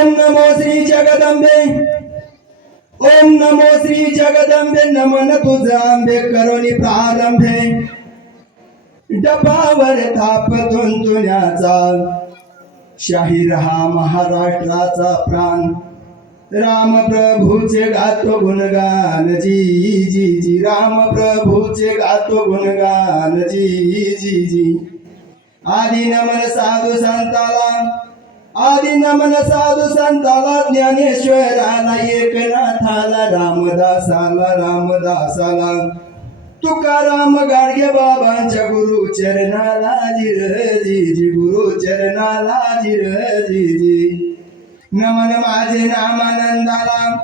ओम नमो श्री जगदंबे. ओम नमो श्री जगदंबे नमन तुझा आंबे करोनी प्रारंभे. डबावर थाप तुंतुण्याचा शाहीर हा महाराष्ट्राचा प्राण. राम प्रभूचे गातो गुणगान जी जी जी. राम प्रभूचे गातो गुणगान जी जी जी. आदि नमन साधू संताला आदि नमन साधू संताला ज्ञानेश्वराला एकनाथाला रामदासाला रामदासाला. तुकाराम गाडगे बाबांच्या गुरु चरणाला जिर जी गुरु चरणाला जिर जी. नमन माझे नामानंदाला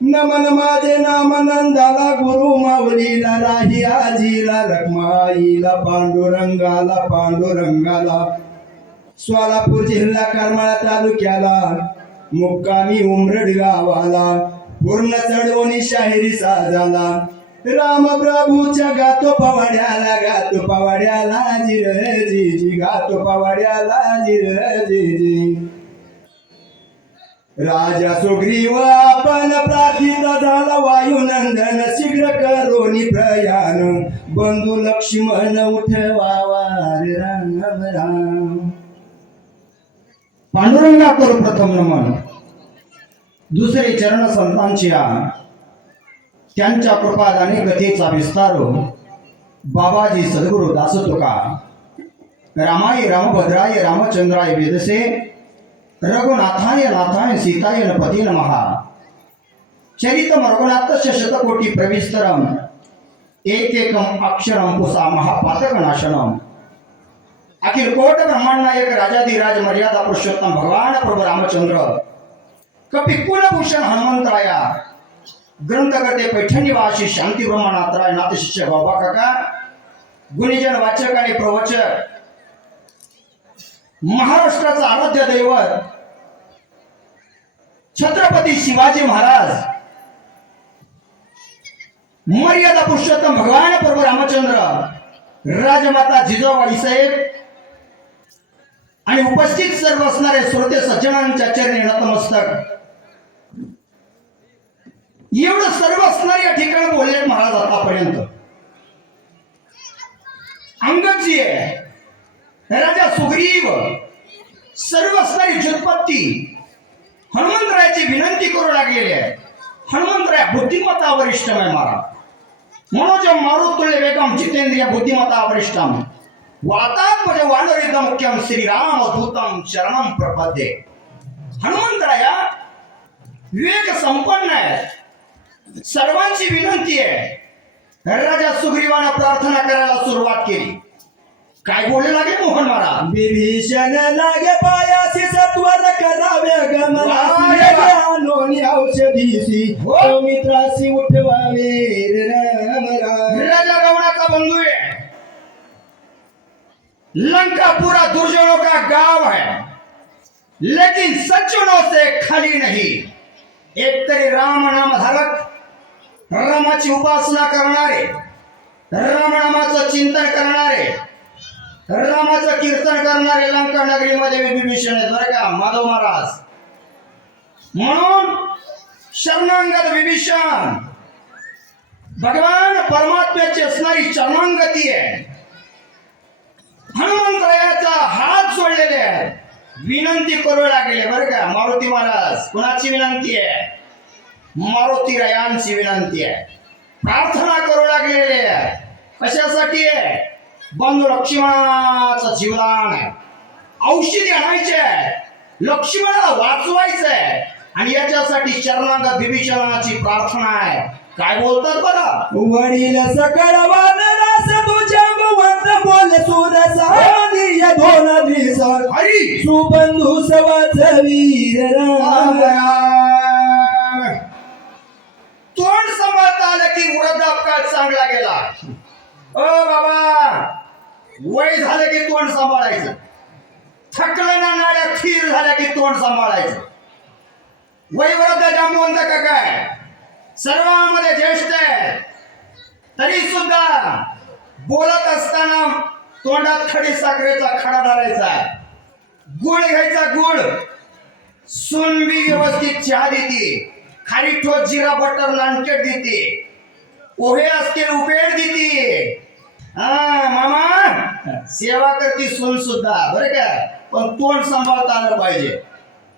नमन माझे नामानंदाला गुरु माऊलीला राही आजीला रखमाईला पांडुरंगाला पांडुरंगाला. सोलापूर जिल्हा करमाळा तालुक्याला मुक्कामी उमरड गावाला पूर्ण चढवणी शाहिरी साजाला. राम प्रभूच्या गातो पवाड्याला गातो पवाड्याला जिर जी जी गातो पवाड्याला जिर जी जी राजा सुग्रीव आपण प्रार्थित झाला वायुनंदन शीघ्र करोनी प्रयाण. बंधू लक्ष्मण उठवावा राम राम. पांडुरंगा करू प्रथम नमन दुसरे चरण संतांच्या त्यांच्या कृपादाने गतीचा विस्तार हो. बाबाजी सद्गुरु दास तुका रामाय रामभद्राय रामचंद्राय वेदसे रघुनाथाय नाथाय सीताय पती महा चरितम रघुनाथस्य शतकोटी प्रविस्तरम. एकेकम अक्षरम पुसा महापातक नाशनम अखिल कोट ब्रह्मांड एक राजाधिराज मर्यादा पुरुषोत्तम भगवान प्रभू रामचंद्र। कपी कुलभूषण हनुमंतराया। ग्रंथकर्ते पैठणीवासी शांती ब्रह्मनाथराय नाथशिष्य बाबा काका। गुणीजन वाचक आणि प्रवचक। महाराष्ट्राचा आराध्य दैवत। छत्रपती शिवाजी महाराज। मर्यादा पुरुषोत्तम भगवान प्रभू रामचंद्र। राजमाता जिजाबाई साहेब। आणि उपस्थित सर्व असणारे श्रोते सज्जनांच्या चरणी नतमस्तक. एवढं सर्व असणार या ठिकाणी बोलले महाराज आतापर्यंत. अंगजी आहे राजा सुग्रीव सर्व असणारी जुत्पत्ती हनुमंतरायाची विनंती करू लागलेली आहे. हनुमंतराय बुद्धिमत्ता वरिष्ठम आहे महाराज. मनोज मारुतुल्य वेगम जितेंद्रिय बुद्धिमत्ता वरिष्ठम म्हणजे वानरित मुख्यम श्रीराम दूतम शरणम प्रपद्ये हनुमंतराया विवेक संपन्न आहे सर्वांची विनंती आहे राजा सुग्रीवानं प्रार्थना करायला सुरुवात केली काय बोलू लागे मोहन महाराज विभीषण लागे पायासी सत्वर करावे गमनासी औषधीसी हो. मित्रासी उठवावे राजा रावणाचा बंधू है लंका पूरा दुर्जनों का गांव है। लेकिन सज्जनों से खाली नहीं। एक तरी राम नाम धारक रामाची उपासना करणारे रामनामाचं चिंतन करणारे रामाचं कीर्तन करणारे लंका नगरीमध्ये विभीषण आहेत बरं का माधव महाराज. म्हणून शरणांगत विभीषण भगवान परमात्म्याची असणारी चरणांगती आहे. हनुमंतरायाचा हात जोडलेले आहे विनंती करू लागले बरं का मारुती महाराज. कुणाची विनंती आहे? मारुती रायांची विनंती आहे. प्रार्थना करू लागलेले आहे कशासाठी आहे? बंधू लक्ष्मणाचं जीवदान आहे. औषधी आणायचे आहे लक्ष्मणाला वाचवायचं आहे. आणि याच्यासाठी चरणांगत विभीषणाची प्रार्थना आहे. काय बोलतात बरं? वडील सकळ जांबवंत बोल सुरसानी या दोन दिवसात. हरी सुबंधू सवाच वीर राम. तोंड सांभाळता आलं की वृद्धापकाळ चांगला गेला. ओ बाबा वय झालं की तोंड सांभाळायचं. थकलं ना नाड्या थीर झाल्या की तोंड सांभाळायचं. वय वृद्ध जांबवंत का काय? सर्वांमध्ये ज्येष्ठ आहे. तरी सुद्धा बोलत असताना तोंडात खडी साखरेचा खडा धरायचा. गुळ घ्यायचा गुळ. सुनबी व्यवस्थित चहा देते. खाली ठोस जिरा बटर नानकेट देते. पोहे असतील उपेड देते. हा मामा सेवा करते सून सुद्धा बरं का? पण तोंड सांभाळता आलं पाहिजे.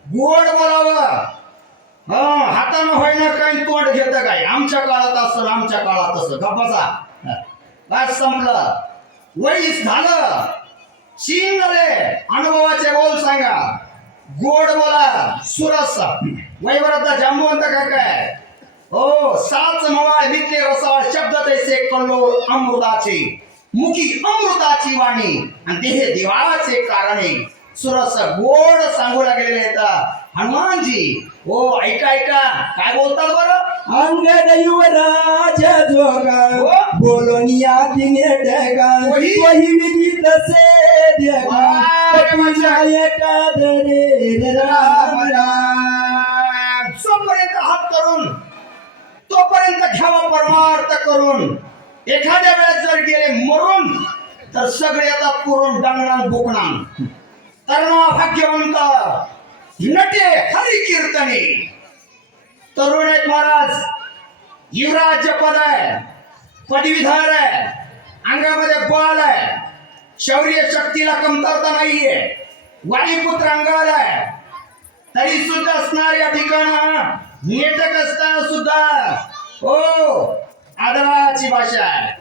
गोड बोलावं. हा हातानं होईना काही तोंड घेतं काय आमच्या काळात असं आमच्या काळात असं गप्पाचा काय संपलं. वैस झालं. चीन झाले. अनुभवाचे बोल सांगा. गोड बोला. सुरस. वैवरता जांबवंत काय काय? हो साच मवाळ मित्रे रसाळ शब्द तैसे कल्लो अमृताचे. मुखी अमृताची वाणी. आणि देहे दिवाळाचे कारणे. सुरस गोड सांगू लागलेले आहेत. हनुमानजी. हो ऐका ऐका. काय बोलतात बरं? अंगद युवराज जोगा हो. बोलून या तिने ढगा वही. विधी तसे देगा वा रे तुझ्या एका दरे राम राम जोपर्यंत हात करून तोपर्यंत घ्यावा परमार्थ करून एखाद्या वेळेस जर गेले मरून तर सगळे आता पुरून डांगणार बोकणार तरुणा भाग्यवंत नटे हरी कीर्तने. तरुण आहेत महाराज. युवराज पद आहे पदवीधर आहे अंगामध्ये बळ आहे शौर्य शक्तीला कमतरता नाहीये वायुपुत्र अंगाला आहे. तरी सुद्धा असणार या ठिकाणं नेटक असताना सुद्धा हो आदराची भाषा आहे.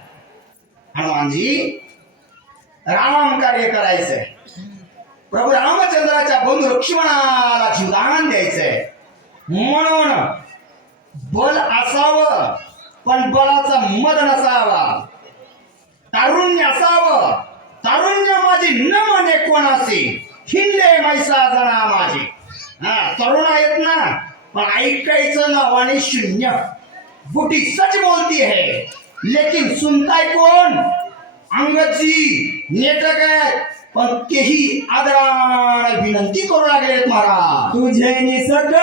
हनुमानजी राम कार्य करायचंय. प्रभू रामचंद्राच्या बंधू लक्ष्मणाला जीवदान द्यायचंय. म्हणून बल असावं पण बलाचा मद नसावा. तारुण्य असावं तारुण्य माझी न म्हणे कोणाचे हिंडे मैसा जणा माझे. हा तरुण आहेत ना पण ऐकायचं नावाने शून्य. बुटी सच बोलती है लेकिन सुनताय कोण? अंगजी नेटक आहेत पण तेही आदराने विनंती करू लागलेत महाराज. तुझे निसर्ग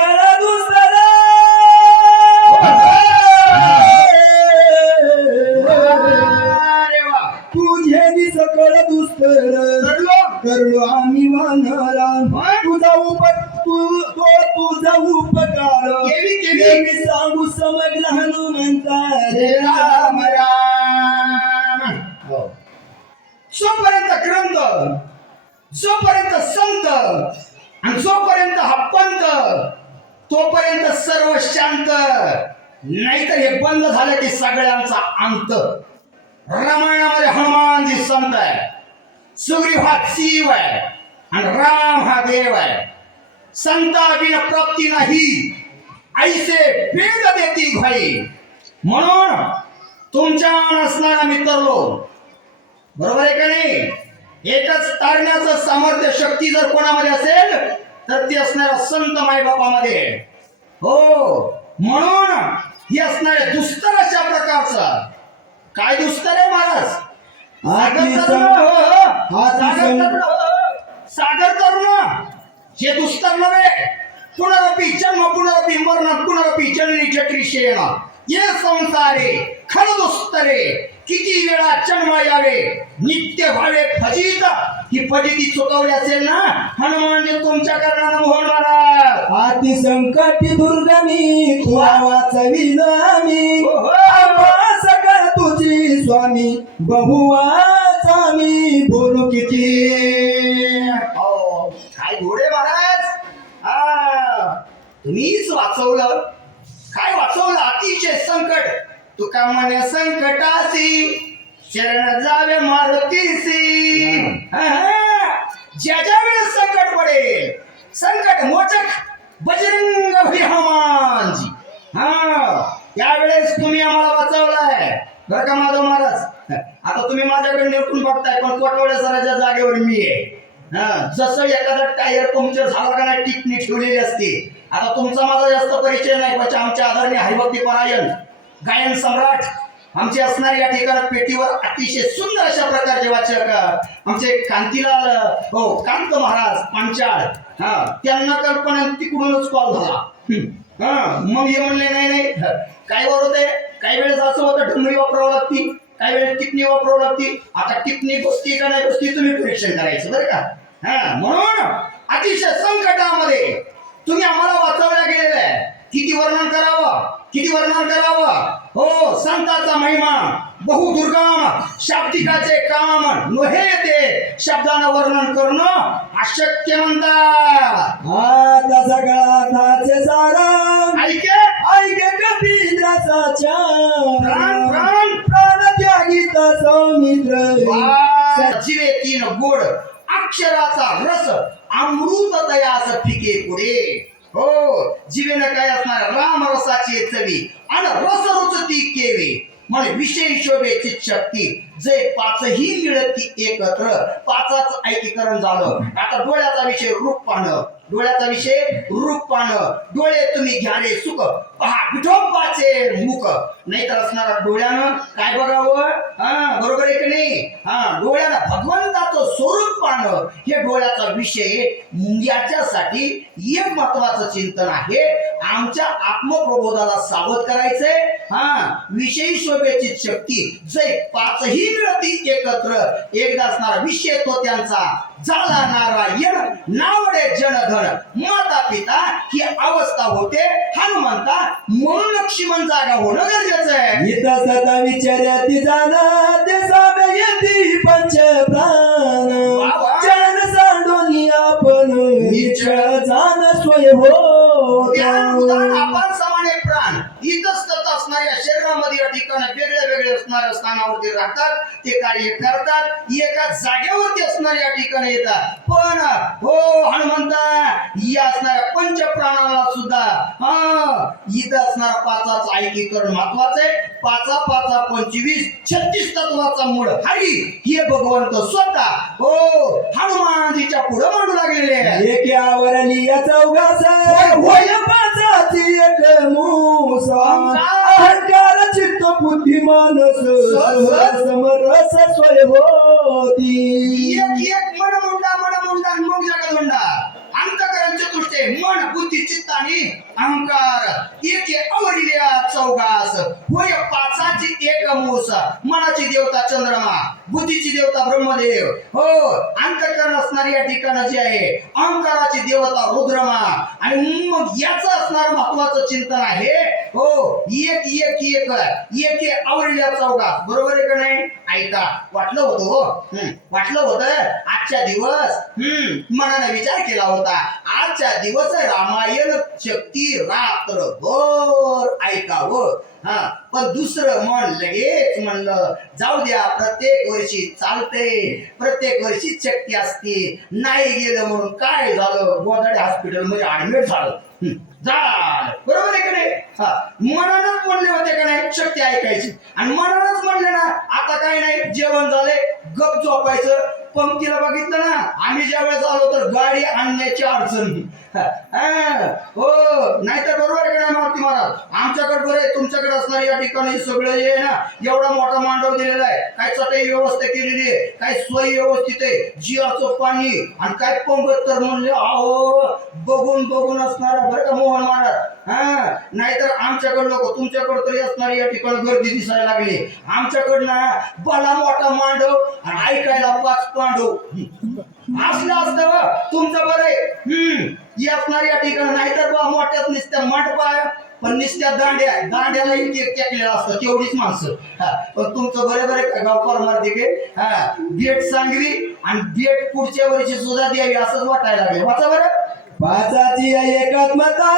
करलो आम्ही वानरा? तुझा उप तू तो तुझा उपकार. नेहमी सांगू समजला हनुमंता रे राम राम हो. जोपर्यंत ग्रंथ जोपर्यंत संत आणि जोपर्यंत हा पंत तोपर्यंत सर्व शांत नाहीतर हे बंद झालं की सगळ्यांचा अंत रामायणामध्ये हनुमानजी संत आहे सुग्रीव हा शिव आहे आणि राम हा देव आहे. संता विन प्राप्ती नाही. ऐसे भेद देती भाई म्हणून तुमच्या असणारा मी तरलो. बरोबर आहे का नाही? एकच तारण्याचं सामर्थ्य शक्ती जर कोणामध्ये असेल तर ती असणारा संत मायबापामध्ये. आहे. हो म्हणून ही असणाऱ्या दुस्तर अशा प्रकारचं. काय दुस्तर आहे महाराज? सागर तरुण हो, सागर तरुण हो. सागर तरुण हे दुस्तर नव्हे. पुनरपी जन्म पुनरपी मरण पुनरपी जननी चक्री शेण ये संसारे खर दुस्तरे किती वेळा जन्म यावे नित्य व्हावे फजित. ही फजिती चुकवली असेल ना हनुमानने तुमच्या कारणानं मोहन महाराज. अति संकटी दुर्गमी तू वाचविल तुझी स्वामी बहुवा स्वामी बोलू किती? हो, काय घोडे महाराज? हा तुम्हीच वाचवलं. काय वाचवलं? अतिशय संकट. तुका म्हणे संकटासी शरण जावे मारुतीसी ज्या ज्या वेळेस संकट पडेल संकट मोचक बजरंग हनुमानजी. हा त्यावेळेस तुम्ही आम्हाला वाचवलाय. बरं का माधव महाराज? आता तुम्ही माझ्याकडे निरखून बघताय पण कोटवडे सराच्या जागेवर मी आहे. हा जसं एखादा टायर पंक्चर झाला का नाही टिपणी ठेवलेली असते. आता तुमचा माझा जास्त परिचय नाही पण आमच्या आदरणीय हरिभक्ती परायण गायन सम्राट आमचे असणारे या ठिकाणी पेटीवर अतिशय सुंदर अशा प्रकारचे वाचक आमचे कांतीलाल हो कांत महाराज पांचाळ हा त्यांना कल्पना तिकडूनच कॉल झाला. हा मग हे म्हणले नाही नाही काय वर होते काही वेळेस असं होतं ढमरी वापरावं लागती काही वेळेस टिपणी वापरावं लागती आता टिपणी गोष्टी का नाही गोष्टी तुम्ही परीक्षण करायचं बरं का? हा म्हणून अतिशय संकटामध्ये तुम्ही आम्हाला वाचवल्या गेलेलं आहे किती वर्णन करावं? किती वर्णन करावं? हो संताचा महिमा. बहुदुर्गम शाब्दिकाचे काम नोहे येते शब्दानं वर्णन करणं अशक्य म्हणतात. आता सगळा नाचे सारा. ऐके. ऐक कपिंद्राचा प्राण प्राण त्यागीता सौमित्र. जिरे तीन गोड अक्षराचा रस अमृत तयास फिके पुढे. हो जिवेनं काय असणार? राम रसाची चवी आणि रस रुचती केवी. म्हणजे विषय शोभेची शक्ती जे पाचही मिळती एकत्र पाचाच ऐकीकरण झालं. आता डोळ्याचा विषय रूप पाहणं. डोळ्याचा विषय रूप पाहणं. डोळे तुम्ही घ्या रे सुख. पहा विठोबाचे मुख. नाहीतर असणारा डोळ्यानं काय बघावं? हा बरोबर आहे की नाही? हा डोळ्यानं भगवंताचं स्वरूप पाहणं हे डोळ्याचा विषय. याच्यासाठी एक महत्वाचं चिंतन आहे. आमच्या आत्मप्रबोधाला सावध करायचंय. हा विषयी शोभेची शक्ती जे पाचही मिळती एकत्र. एकदा असणारा विषय तो त्यांचा. झाला नारायण नावडे जनधन. माता पिता ही अवस्था होते. हनुमंता म्हणून लक्ष्मण जागा होणं गरजेचं आहे. इथं सदा विचार्याती जाणं ते सामे येती पंच प्राण. चरण सांडून आपण निश्चळ जाण स्वय हो आपण समाने प्राण इतस्तत असणाऱ्या शरीरामध्ये या ठिकाणी वेगळ्या वेगळ्या असणाऱ्या स्थानावरती राहतात ते कार्य करतात एका जागेवरती असणाऱ्या या ठिकाणी येतात. पण हो हनुमंता या असणाऱ्या पंच प्राणाला सुद्धा हा इथं असणारा पाचाचं ऐकीकरण महत्वाचं आहे. पाचा पाचा पंचवीस छत्तीस तत्वाचा मूळ. हरी हे भगवंत स्वतः हो हनुमानजीच्या पुढे मांडू लागलेले आहे एकावरली या चौघास होय पाचाची एक मूसा. अहंकार चित्त बुद्धी मानस समरस स्वय होती एक एक मन मुंडा मन मुंडा आणि मग जगत मुंडा अंतकरण मन बुद्धी चित्त आणि अहंकार. एक अवरिल्या चौगास होय पाचाची एक मूस. मनाची देवता चंद्रमा. बुद्धीची देवता ब्रह्मदेव. हो अंतकरण असणारी या ठिकाणाची जी आहे अहंकाराची देवता रुद्रमा. आणि मग याचं असणार महत्वाचं चिंतन आहे हो एक एक एक एक आवडल्या चौका बरोबर आहे का नाही? ऐका वाटलं होतं हो. हम्म, वाटलं होतं? आजच्या दिवस हम्म मनाने विचार केला होता. आजच्या दिवस रामायण शक्ती रात्रभर ऐकावं. हा पण दुसरं मन लगेच म्हणलं जाऊ द्या प्रत्येक वर्षी चालते प्रत्येक वर्षी शक्ती असते. नाही गेलं म्हणून काय झालं? गोदाडे हॉस्पिटलमध्ये ऍडमिट झालं. झालं बरोबर आहे का नाही? हा. मनानच म्हणले होते का नाही? शक्ती ऐकायची. आणि मनानच म्हणले ना आता काय नाही जेवण झाले गप झोपायचं. पंक्तीला बघितलं ना? आम्ही ज्या वेळेस आलो तर गाडी आणण्याची अडचण. हो. नाहीतर बरोबर आहे का मारुती महाराज? आमच्याकडे बरं आहे तुमच्याकडे असणार या ठिकाणी सगळं जे आहे ना एवढा मोठा मांडव दिलेला आहे. काय चटई व्यवस्था केलेली आहे काय सोयी व्यवस्थित आहे जियाचं पाणी आणि काय पंप तर म्हणले अहो बघून बघून असणार बरं का मोहन महाराज? हा. नाहीतर आमच्याकडे लोक तुमच्याकडे तरी असणारी या ठिकाणी गर्दी दिसायला लागली. आमच्याकडनं भला मोठा मांडव ऐकायला पाच पांडव असलं असतं तुमचं बरं आहे. हम्म. असणारी या ठिकाणी. नाहीतर बा मोठ्यात निसत्या मंडपा पण निसत्या दांड्या. दांड्याला इथे टेकलेलं असतं. तेवढीच माणसं. पण तुमचं बरोबर आहे का? गाव परमार्थिक आहे हा. डेट सांगवी आणि डेट पुढच्या वर्षी सुद्धा द्यावी असंच वाटायला लागले. वाचा बरं. पाचाची एकात्मता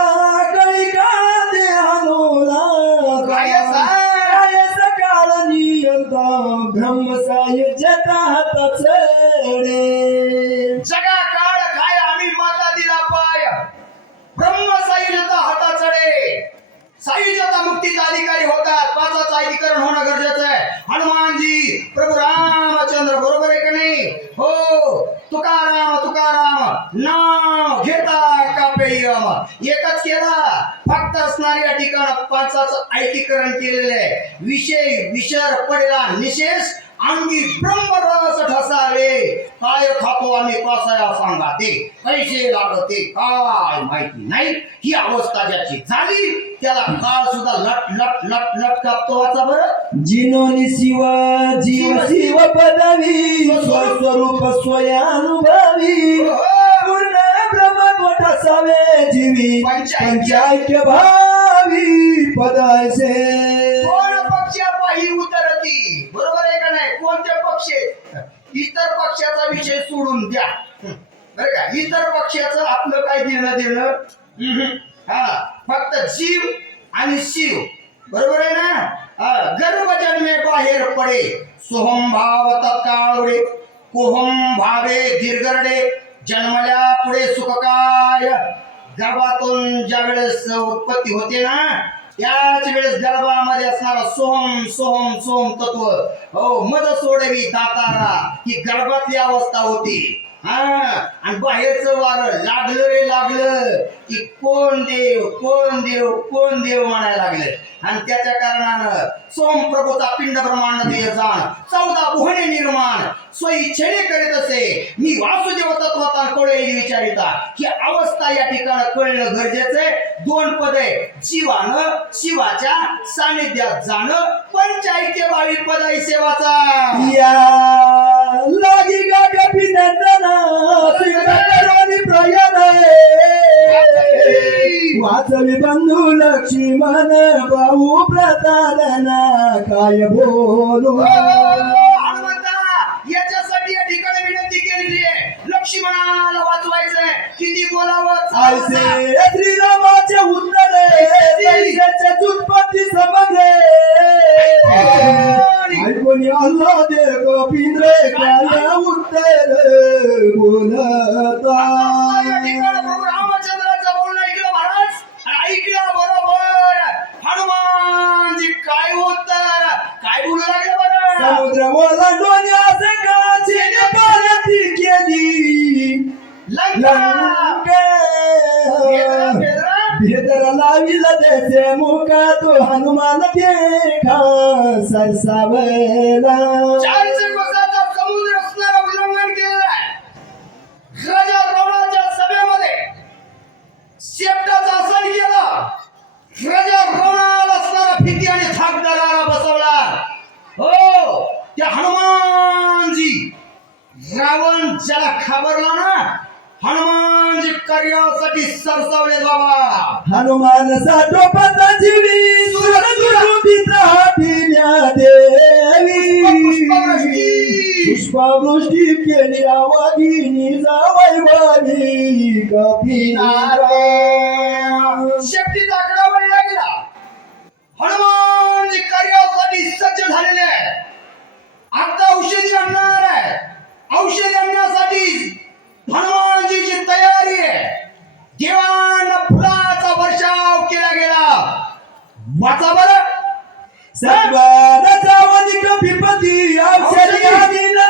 कळी काळाते हनुला काय सांग? काय सकाळ जता ब्रह्मसायुज्यता हाताचडे जगा काळ काय आम्ही माता दिला पाय. ब्रह्मसाईलता हाता चढे. साई जता मुक्तीचा अधिकारी होतात. पाचाचं अधिकरण होणं गरजेचं आहे. हनुमानजी प्रभू रामचंद्र बरोबर आहे का नाही? हो. तुकाराम तुकाराम नाव घेता कापेयम एकच केला. फक्त असणाऱ्या या ठिकाण पाचाचं ऐकीकरण केलेलं आहे. विषय विसर पडला निशेष अंगी ब्रह्मरस ठसावे. काय खातो आम्ही कसाया सांगा ते पैसे लागते काय माहिती नाही. ही अवस्था ज्याची झाली त्याला काळ सुद्धा लट लट लट लट कापतो वाचा बरं. जिनोनी शिव जीव शिव पदवी स्वस्वरूप. स्वयानुभवी पूर्ण ब्रह्मकोट असावे जीवी पंचायक्य भावी पदायसे कोण पक्ष पायी उतरती? बरोबर आहे का नाही? कोणत्या पक्ष इतर पक्षाचा विषय सोडून द्या. बरं का? इतर पक्षाचं आपलं काय देणं देणं. हा फक्त जीव आणि शिव. बरोबर आहे ना? हा, गर्भ जन्मे बाहेर पडे. सोहम भाव तत्काळ उडे. कोहम भावे दीर्घरडे. जन्मल्या पुढे सुखकाय. गर्भातून ज्या वेळेस उत्पत्ती होते ना त्याच वेळेस गर्भामध्ये असणारा सोहम सोहम सोहम तत्व हो मद सोडवी दातारा ही गर्भातली अवस्था होती. हा आणि बाहेरचं वारं लागलं रे लागलं की कोण देव कोण देव कोण देव म्हणायला लागलं. आणि त्याच्या कारणानं सोम प्रभूचा पिंड ब्रह्मांड देय जाण चौदा भुवने निर्माण स्वइच्छेने करीत असे. मी वासुदेव तत्वता कोळे विचारिता. ही अवस्था या ठिकाणी कळणं गरजेचं आहे. दोन पदे जीवानं शिवाच्या सानिध्यात जाणं पंचायती बावी पदाई सेवाचा. या लागी गाठ अभिनंदना वाचवी बंधू लक्ष्मण भाऊ प्रतारणा काय बोलू? याच्यासाठी या ठिकाणी विनंती केलेली आहे. लक्ष्मणाला वाचवायचंय. किती बोलावं? ऐसे श्रीरामाचे उत्तरे चुटपटी समजले ऐकून. अल्ला दे गोपिंद्रे काय बोलता रामचंद्राचं बोलणं ऐकलं महाराज. ऐकलं बरोबर हनुमानजी काय होतं काय बोलू लागले बरं? समुद्र ओलांडून सकाळची पाण्याची केली. भेदर लाविल त्याचे मुका तो हनुमान देखा सरसावला चारशे कोसाचा समुद्र असणारा उल्लंघन केलेलं आहे राजा रावणाच्या सभेमध्ये शेपटाचा आसन केलं राजा रावणाला असणारा भीती आणि थाक दरारा बसवला हो त्या हनुमानजी रावण ज्याला घाबरला ना हनुमानजी सरसावले बाबा. हनुमान साठो हाटिल्या देवी. पुष्पवृष्टी. केली वाघिनी जावई वाणी कपिनारा शेपटीचा आकडा वळला गेला हनुमानजी कार्यासाठी सज्ज झालेले आहे आता औषधी आणणार आहे औषधी आणण्यासाठी हनुमानजीची फुलाचा वर्षाव केला गेला. वाचा बरं. सर्वान जावनी कपिपती औषधी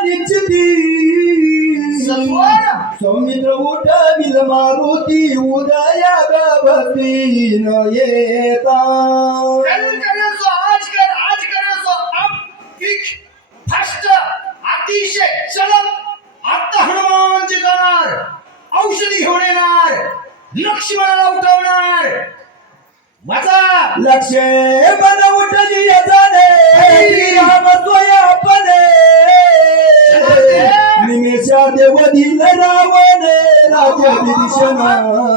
निश्चिती. सौमित्र उठविल मारुती उदया गभती न येता. अतिशय चलत आता हनुमानजी जाणार औषधी घेऊन येणार. लक्ष्मणाला उठवणार. वाचा. लक्ष बन उठली जाणे. राम स्वयापने निमेषा देव दिल रावण राजा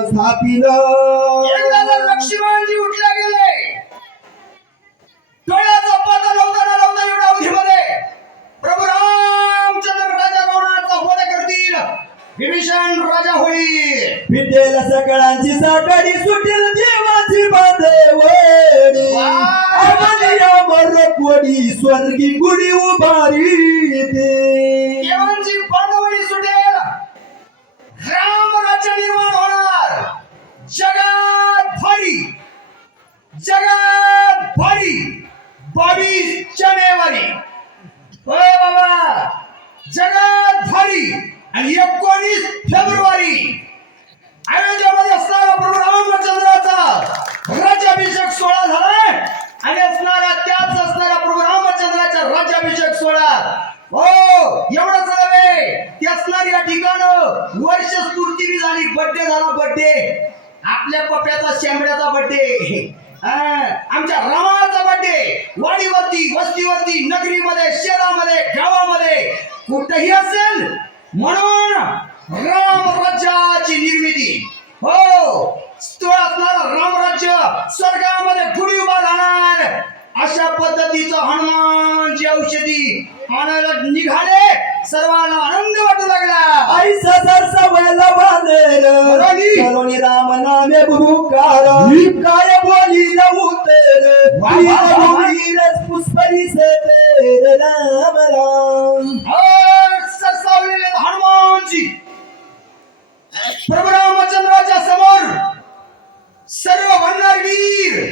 स्थापिलं. लक्ष्मणजी मिटेल सगळ्यांची साखळी सुटेल देवाची बांधवडी. आम्हाला कोणी स्वर्गी गुढी उभारी देवांची बांधवडी सुटेल. निर्माण होणार. जगात भरी. जगात भरी. बावीस जानेवारी होय बाबा. जगात भरी. आणि एकोणीस फेब्रुवारी एवढंच नव्हे ती असणारी या ठिकाण. वर्ष स्फूर्ती बी झाली. बड्डे झाला बड्डे आपल्या पप्याचा शेंबड्याचा बड्डे आमच्या रामाचा बड्डे वाडीवरती वस्तीवरती नगरीमध्ये शहरामध्ये गावामध्ये. कुठेही असेल म्हणून रामराज्याची निर्मिती. हो स्थळ असणार रामराज्य स्वर्गामध्ये गुढी उभा राहणार. अशा पद्धतीचं हनुमानची औषधी आणायला निघाले सर्वांना आनंद वाटू लागला. आई सदर सवयला. करुणी राम नामे भूकार काय बोली न उतर. वा, वा, वा, वा. पुष्परी से राम राम सरसावलेले हनुमानजी. प्रभू रामचंद्राच्या समोर सर्व भंडार वीर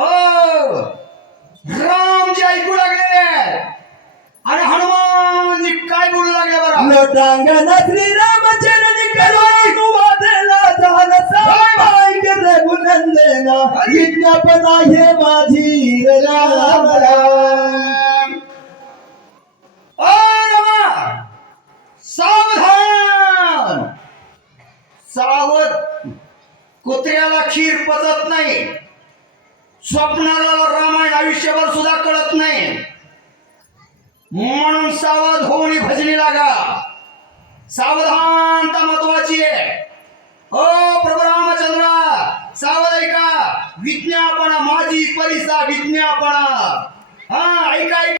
हो रामजी ऐकू आहेत. आणि हनुमानजी काय बोलू लागले बरं लोटांगण श्रीरामचरणी करुणी वादला झाला सामायिक रघुनंदना विज्ञापन आहे माझी राम राम. ओ रमा! सावधान! सावध कुत्र्याला खीर पचत नाही. स्वप्नाला रामायण आयुष्यभर सुद्धा कळत नाही. म्हणून सावध होऊन भजनी लागा. सावधानता महत्वाची आहे. ओ प्रभू रामचंद्रा सावध ऐका. विज्ञापना माझी परिसा विज्ञापना. हा ऐका ऐका.